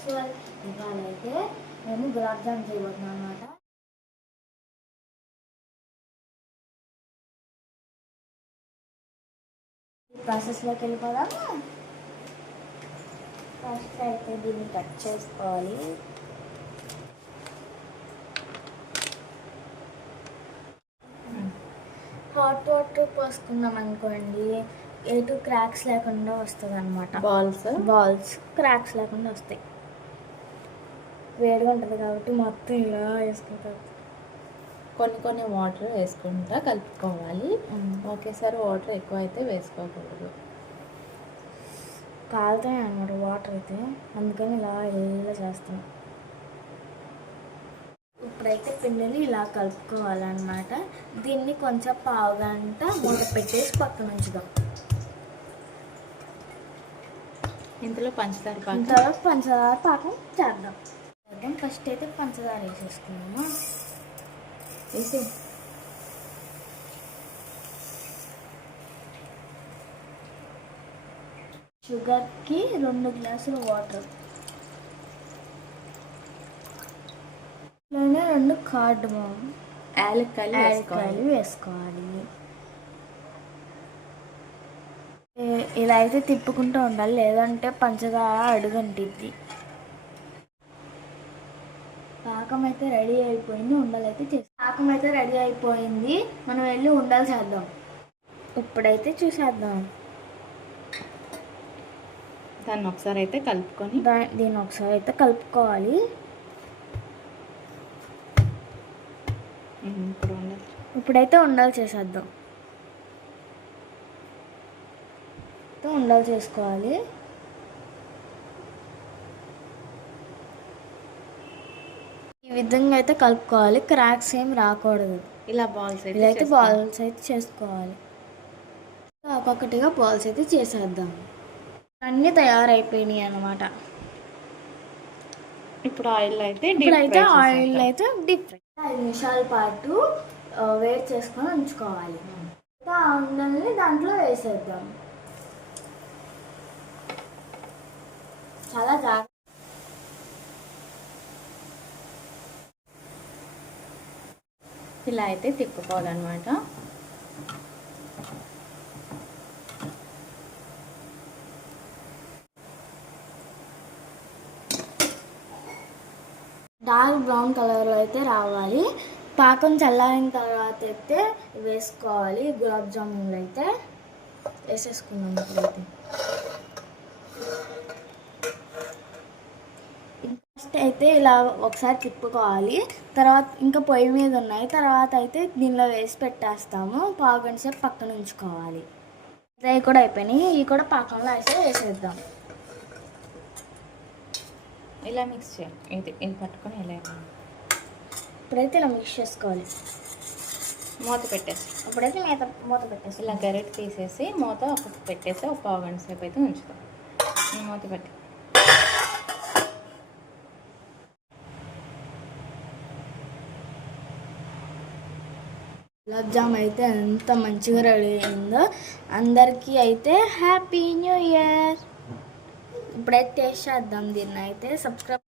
Festival. ఇవాళ అయితే మేము గులాబ్ జామ్ చేయబోతున్నాం అన్నమాట. ఈ ప్రాసెస్లోకి వెళ్ళిపోదాము. ఫస్ట్ అయితే దీన్ని కట్ చేసుకోవాలి. హాట్ వాటర్ పోసుకున్నాం అనుకోండి, ఎటు క్రాక్స్ లేకుండా వస్తుంది అనమాట. బాల్స్ క్రాక్స్ లేకుండా వస్తాయి. వేడిగా ఉంటుంది కాబట్టి మొత్తం ఇలా వేసుకుంటారు. కొన్ని వాటర్ వేసుకుంటా కలుపుకోవాలి. ఒకేసారి వాటర్ ఎక్కువ అయితే వేసుకోకూడదు, కాలుతాయి అన్నమాట వాటర్ అయితే. అందుకని ఇలా చేస్తాం. ఇప్పుడైతే పిండిని ఇలా కలుపుకోవాలన్నమాట. దీన్ని కొంచెం పావు గంట మూత పెట్టేసి పక్కన ఉంచుదాం. ఇంతలో పంచదార పాకం చేద్దాం. ఫస్ట్ అయితే పంచదార వేసేసుకున్నాము. వేసి షుగర్కి 2 గ్లాసులు వాటర్, 2 కార్డమమ్ యాలక్కాయలు వేసుకోవాలి. ఇలా అయితే తిప్పుకుంటూ ఉండాలి, లేదంటే పంచదార అడుగంటిద్ది. పాకం అయితే రెడీ అయిపోయింది. పాకం అయితే రెడీ అయిపోయింది. మనం వెళ్ళి ఉండలు చేద్దాం. ఇప్పుడైతే చూసేద్దాం. దీన్ని ఒకసారి అయితే కలుపుకోవాలి. ఇప్పుడైతే ఉండలు చేసేద్దాం. ఉండలు చేసుకోవాలి. ఈ విధంగా అయితే కలుపుకోవాలి. క్రాక్స్ ఏం రాకూడదు. ఇలా బాల్స్ అయితే చేసుకోవాలి. ఒక్కొక్కటిగా బాల్స్ అయితే చేసేద్దాం. అన్నీ తయారైపోయినాయి అన్నమాట. ఇప్పుడు ఆయిల్ అయితే డీప్ ఫ్రై 5 నిమిషాల పాటు వేడి చేసుకొని ఉంచుకోవాలి. ఆ ఉండల్ని దాంట్లో వేసేద్దాం. చాలా జాగ్రత్త. ఇలా అయితే తిప్పుకోవాలన్నమాట. డార్క్ బ్రౌన్ కలర్లో అయితే రావాలి. పాకం చల్లారిన తర్వాత అయితే వేసుకోవాలి. గులాబ్ జామున్లు అయితే వేసేసుకున్నాం. ఇప్పుడైతే ఫస్ట్ అయితే ఇలా ఒకసారి తిప్పుకోవాలి. తర్వాత ఇంకా పొయ్యి మీద ఉన్నాయి. తర్వాత అయితే దీనిలో వేసి పెట్టేస్తాము. పావు గంట సేపు పక్కన ఉంచుకోవాలి. ఇవి కూడా అయిపోయినాయి. ఇవి కూడా పాకంలో వేసేద్దాం. ఇలా మిక్స్ చేయాలి. ఇది పట్టుకొని ఇలా ఇప్పుడైతే ఇలా మిక్స్ చేసుకోవాలి. మూత పెట్టేసి మూత పెట్టేసి ఇలా గరిటె తీసేసి మూత పెట్టేసి ఒక పావు గంట సేపు అయితే ఉంచుతాం. మూత పెట్టి గులాబ్ జామ్ అయితే ఎంత మంచిగా రెడీ అయిందో. అందరికీ అయితే హ్యాపీ న్యూ ఇయర్. ఇప్పుడైతే టేస్ట్ చేద్దాం. దీన్ని అయితే సబ్స్క్రైబ్